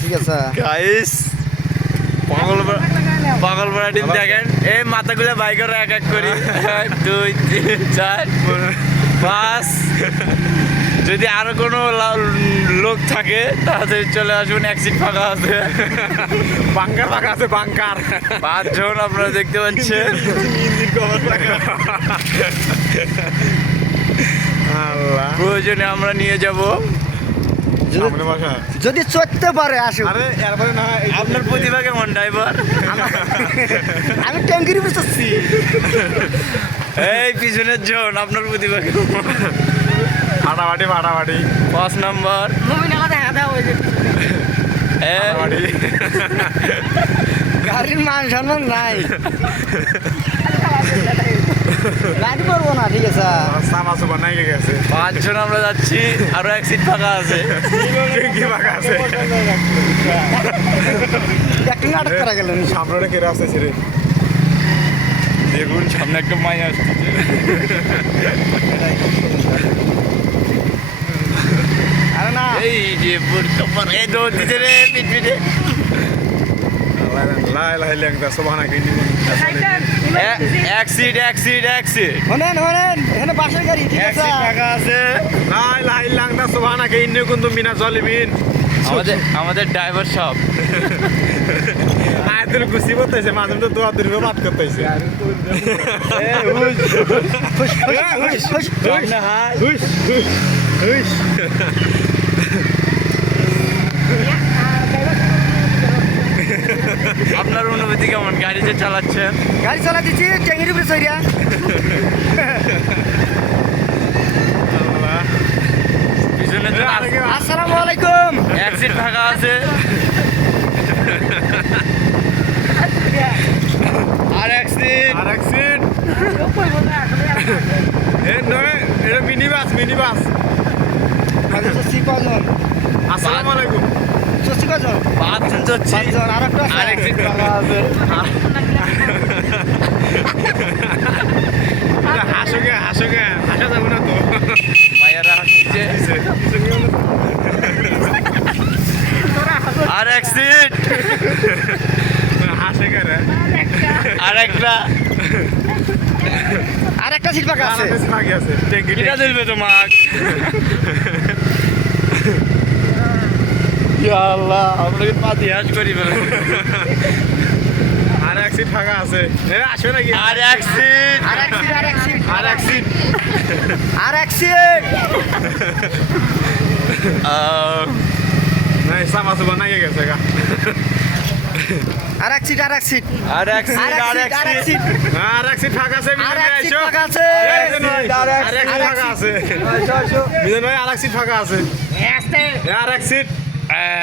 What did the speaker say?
ঠিক আছে। Guys team দেখেন। এই মাথাগুলো বাইকের এক এক করি। এক দুই তিন চার পাঁচ। যদি আরও কোনো লোক থাকে তাড়াতাড়ি চলে আসুন এক সিট ফাঁকা আছে। বাঙ্কার ফাঁকা আছে বাঙ্কার পাঁচজন আপনারা দেখতে পাচ্ছেন। প্রয়োজনে আমরা নিয়ে যাব। যদি চড়তে পারে আসুন আরে এরপরে না এই যে- আপনার প্রতিভা কেমন ড্রাইভার। আমি ট্যাঙ্কির উপরে এই পিছনের জন আপনার প্রতিভা কেমন ফাটাফাটি ফাটাফাটি। পাঁচ নাম্বার। এ, গাড়ির মান সম্মান নাই। গাড়ি করব না ঠিক আছে। সামা সুপার নাই গেছে। পাঁচজন আমরা যাচ্ছি আরও এক সিট ফাঁকা আছে। কি ফাঁকা আছে। একটু নাটক করা গেল সামনে কেটে আসতেছে রে। দেখুন সামনে একটা মাই আসছে। আরে না। এই যে বুড়কা পর এই দৌড় দিতে রে পিট পিটে আমাদের আমাদের ড্রাইভার সব আয় তোর খুশি করতেছে মাঝে তো দোয়া দূরবে বাদ করতেছে। খুশ, খুশ, খুশ, খুশ। সামনে হাই হুইস হুইস হুইস আপনার অনুভূতি কেমন গাড়ি যে চালাচ্ছেন গাড়ি চালা দিচ্ছি ট্যাঙ্কির উপরে জন আছে। আসসালামু আলাইকুম। আর আর এ নয় এটা মিনি বাস মিনি বাস আমি আসসালামু আলাইকুম। কজন পাঁচজন যাচ্ছি পাঁচজন আর একটা আছে। হাসা যাব না তো। মায়েরা হাসছে। আর এক সিট হাসে কে রে? আর একটা। আর একটা সিট ফাঁকা আছে। ফাঁকি আছে দিলবে তোমাক? আল্লাহ আমরা কিন্তু পাতি হাস করি আর এক সিট ফাঁকা আছে এ আসবে নাকি আর এক সিট আর এক সিট আর এক সিট আর এক সিট আর এক সিট আহ, নাই সামা সুবা নাই গেছে গা আর এক সিট আর এক সিট আর এক আর সিট এক আর এক সিট আর এক সিট ফাঁকা আছে আর এক সিট ফাঁকা আছে আর এক সিট ফাঁকা আছে ভাই আর এক সিট ফাঁকা আছে আর এক সিট Bye.